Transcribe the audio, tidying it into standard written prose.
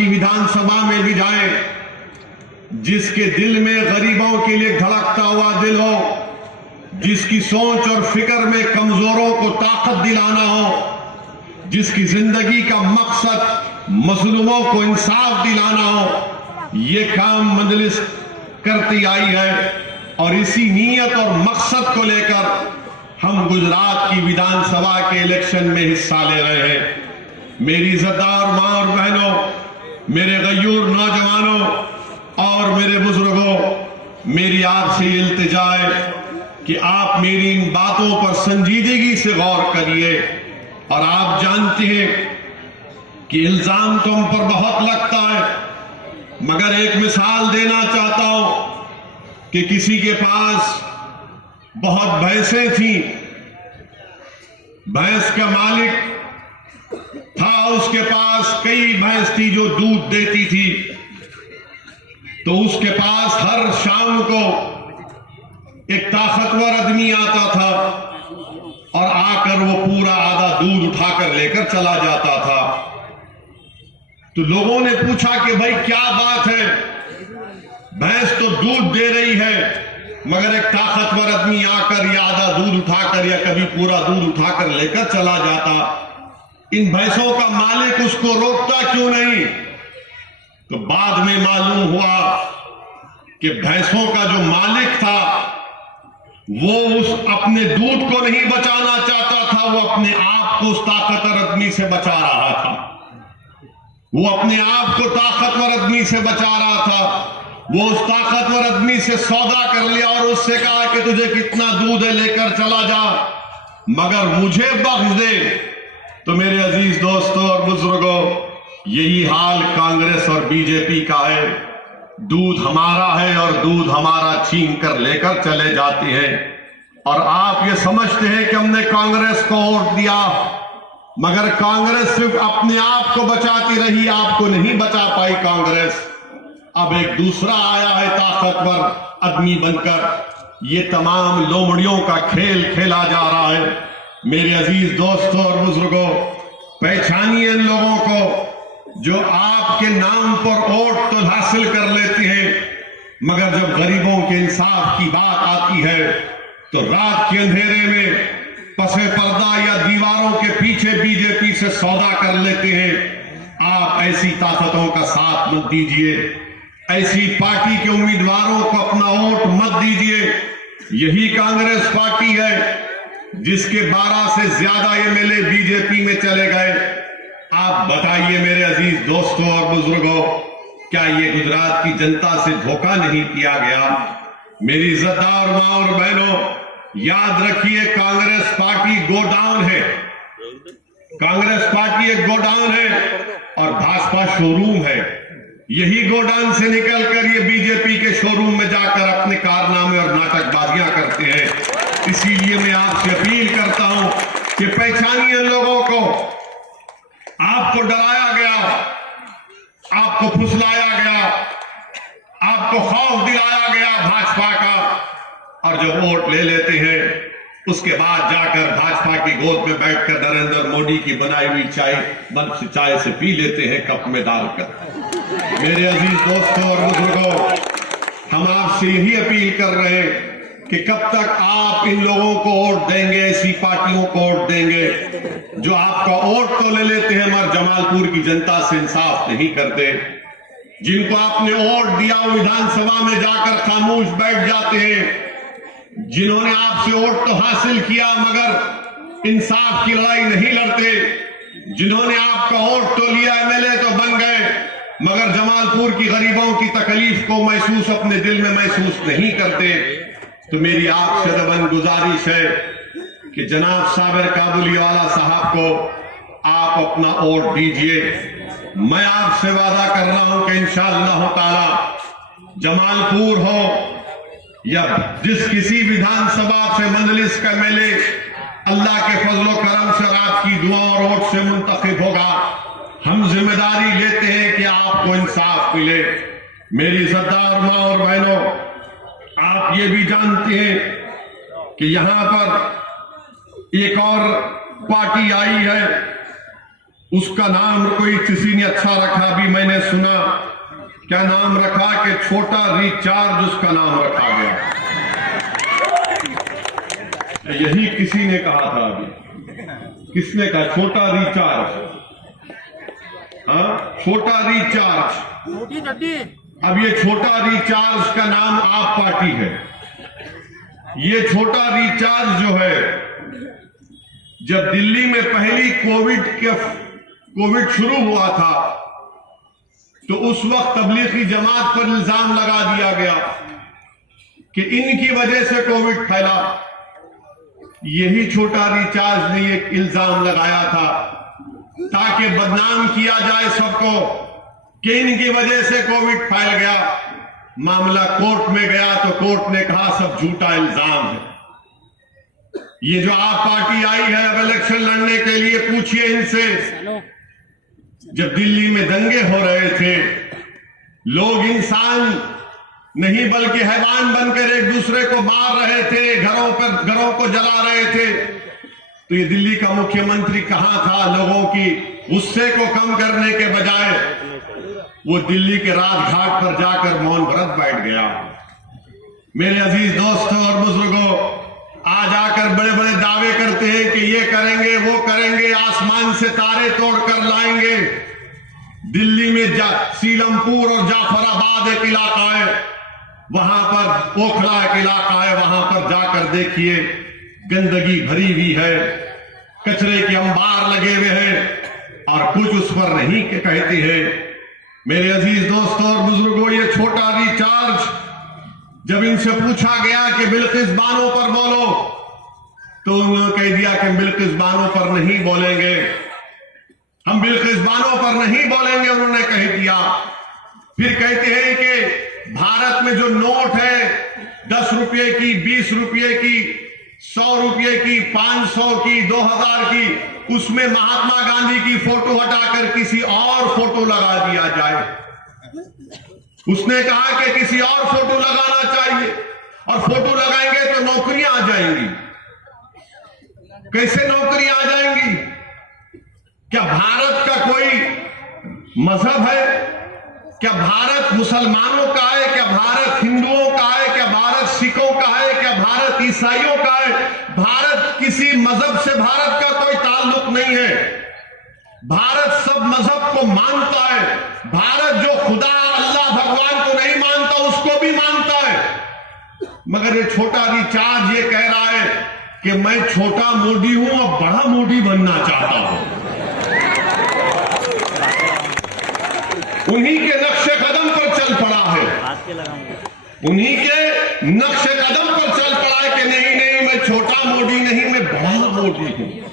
की विधानसभा में भी जाएं, जिसके दिल में गरीबों के लिए धड़कता हुआ दिल हो, जिसकी सोच और फिक्र में कमजोरों को ताकत दिलाना हो, जिसकी जिंदगी का मकसद मजलूमों को इंसाफ दिलाना हो, ये काम मजलिस करती आई है। और इसी नीयत और मकसद को लेकर हम गुजरात की विधानसभा के इलेक्शन में हिस्सा ले रहे हैं। मेरी इज्जतदार मां और बहनों, मेरे गयूर नौजवानों और मेरे बुजुर्गों, मेरी आपसे इल्तिजा है कि आप मेरी इन बातों पर संजीदगी से गौर करिए। और आप जानते हैं कि इल्जाम तो हम पर बहुत लगता है, मगर एक मिसाल देना चाहता हूं कि किसी के पास बहुत भैंसें थी, भैंस का मालिक था, उसके पास कई भैंस थी जो दूध देती थी। तो उसके पास हर शाम को एक ताकतवर आदमी आता था और आकर वो पूरा आधा दूध उठाकर लेकर चला जाता था। तो लोगों ने पूछा कि भाई क्या बात है, भैंस तो दूध दे रही है मगर एक ताकतवर आदमी आकर या आधा दूध उठाकर या कभी पूरा दूध उठाकर लेकर चला जाता, इन भैंसों का मालिक उसको रोकता क्यों नहीं? तो बाद में मालूम हुआ कि भैंसों का जो मालिक था वो उस अपने दूध को नहीं बचाना चाहता था, वो अपने आप को उस ताकतवर आदमी से बचा रहा था। वो अपने आप को ताकतवर आदमी से बचा रहा था। वो उस ताकतवर आदमी से सौदा कर लिया और उससे कहा कि तुझे कितना दूध है लेकर चला जा, मगर मुझे बख्श दे। तो मेरे अजीज दोस्तों और बुजुर्गों, यही हाल कांग्रेस और बीजेपी का है। दूध हमारा है और दूध हमारा छीन कर लेकर चले जाते हैं। और आप ये समझते हैं कि हमने कांग्रेस को वोट दिया, मगर कांग्रेस सिर्फ अपने आप को बचाती रही, आपको नहीं बचा पाई कांग्रेस। अब एक दूसरा आया है ताकतवर आदमी बनकर। ये तमाम लोमड़ियों का खेल खेला जा रहा है। मेरे अजीज दोस्तों और बुजुर्गों, पहचानिए इन लोगों को जो आपके नाम पर वोट तो हासिल कर लेते हैं, मगर जब गरीबों के इंसाफ की बात आती है तो रात के अंधेरे में पसे पर्दा या दीवारों के पीछे बीजेपी से सौदा कर लेते हैं। आप ऐसी ताकतों का साथ मत दीजिए, ऐसी पार्टी के उम्मीदवारों को अपना वोट मत दीजिए। यही कांग्रेस पार्टी है जिसके 12 से ज्यादा एमएलए बीजेपी में चले गए। आप बताइए मेरे अजीज दोस्तों और बुजुर्गों, क्या ये गुजरात की जनता से धोखा नहीं किया गया? मेरी इज्जतदार मां और बहनों, याद रखिए कांग्रेस पार्टी गोडाउन है। कांग्रेस पार्टी एक गोडाउन है और भाजपा शोरूम है। यही गोडाउन से निकलकर ये बीजेपी के शोरूम में जाकर अपने कारनामे और नाटकबाजियां करते हैं। इसीलिए मैं आपसे अपील करता हूं कि पहचानिए लोगों को। आपको डराया गया, आपको फुसलाया गया, आपको खौफ दिलाया गया भाजपा का, और जब वोट ले लेते हैं उसके बाद जाकर भाजपा की गोद में बैठकर नरेंद्र मोदी की बनाई हुई चाय से पी लेते हैं कप में डालकर। मेरे अजीज दोस्तों और बुजुर्गों, हम आपसे यही अपील कर रहे हैं कि कब तक आप इन लोगों को वोट देंगे, ऐसी पार्टियों को वोट देंगे जो आपका वोट तो ले लेते हैं मगर जमालपुर की जनता से इंसाफ नहीं करते, जिनको आपने वोट दिया विधानसभा में जाकर खामोश बैठ जाते हैं, जिन्होंने आपसे वोट तो हासिल किया मगर इंसाफ की लड़ाई नहीं लड़ते, जिन्होंने आपका वोट तो लिया, एमएलए तो बन गए, मगर जमालपुर की गरीबों की तकलीफ को महसूस अपने दिल में महसूस नहीं करते। तो मेरी आपसे दबन गुजारिश है कि जनाब साबिर काबुलीवाला साहब को आप अपना वोट दीजिए। मैं आपसे वादा कर रहा हूं कि इंशाअल्लाह ताला जमालपुर हो या जिस किसी विधानसभा से मंजलिस का एमएलए अल्लाह के फजलो करम से आपकी दुआ और वोट से मुंतखब होगा, हम जिम्मेदारी लेते हैं कि आपको इंसाफ मिले। मेरी सरदार मां और बहनों, आप ये भी जानते हैं कि यहां पर एक और पार्टी आई है उसका नाम कोई किसी ने अच्छा रखा, भी मैंने सुना। क्या नाम रखा? कि छोटा रिचार्ज उसका नाम रखा गया। यही किसी ने कहा था अभी। किसने कहा? छोटा रिचार्ज। हाँ, छोटा रिचार्ज। अब ये छोटा रिचार्ज का नाम आप पार्टी है। ये छोटा रिचार्ज जो है, जब दिल्ली में पहली कोविड शुरू हुआ था तो उस वक्त तबलीगी जमात पर इल्जाम लगा दिया गया कि इनकी वजह से कोविड फैला। यही छोटा रिचार्ज ने एक इल्जाम लगाया था ताकि बदनाम किया जाए सबको कि इनकी वजह से कोविड फैल गया। मामला कोर्ट में गया तो कोर्ट ने कहा सब झूठा इल्जाम है। ये जो आप पार्टी आई है अब इलेक्शन लड़ने के लिए, पूछिए इनसे। जब दिल्ली में दंगे हो रहे थे, लोग इंसान नहीं बल्कि हैवान बनकर एक दूसरे को मार रहे थे, घरों को जला रहे थे, तो ये दिल्ली का मुख्यमंत्री कहां था? लोगों की गुस्से को कम करने के बजाय वो दिल्ली के राजघाट पर जाकर मौन व्रत बैठ गया। मेरे अजीज दोस्तों और बुजुर्गों, आज आकर बड़े बड़े दावे करते हैं कि ये करेंगे वो करेंगे, आसमान से तारे तोड़कर लाएंगे। दिल्ली में सीलमपुर और जाफराबाद एक इलाका है, वहां पर ओखला एक इलाका है, वहां पर जाकर देखिए गंदगी भरी हुई है, कचरे के अंबार लगे हुए हैं और कुछ उस पर नहीं के कहते हैं। मेरे अजीज दोस्तों और बुजुर्गों, ये छोटा रिचार्ज, जब इनसे पूछा गया कि बिल्किस बानो पर बोलो तो उन्होंने कह दिया कि बिल्किस बानो पर नहीं बोलेंगे, हम बिल्किस बानो पर नहीं बोलेंगे, उन्होंने कह दिया। फिर कहते हैं कि भारत में जो नोट है 10 रुपये की, 20 रुपये की, 100 रुपये की, 500 की, 2000 की, उसमें महात्मा गांधी की फोटो हटाकर किसी और फोटो लगा दिया जाए। उसने कहा कि किसी और फोटो लगाना चाहिए, और फोटो लगाएंगे तो नौकरियां आ जाएंगी। कैसे नौकरियां आ जाएंगी? क्या भारत का कोई मजहब है? क्या भारत मुसलमानों का है? क्या भारत हिंदुओं का है? क्या भारत सिखों का है? क्या भारत ईसाइयों का है? भारत किसी मजहब से भारत का कोई ताल्लुक नहीं है। भारत सब मजहब को मानता है। भारत जो खुदा अल्लाह भगवान को नहीं मानता उसको भी मानता है। मगर ये छोटा रिचार्ज ये कह रहा है कि मैं छोटा मोदी हूं और बड़ा मोदी बनना चाहता हूं। उन्हीं के नक्शे कदम पर चल पड़ा है, उन्हीं के नक्शे कदम पर चल पड़ा है कि नहीं नहीं मैं छोटा मोदी नहीं, मैं बड़ा मोदी हूं।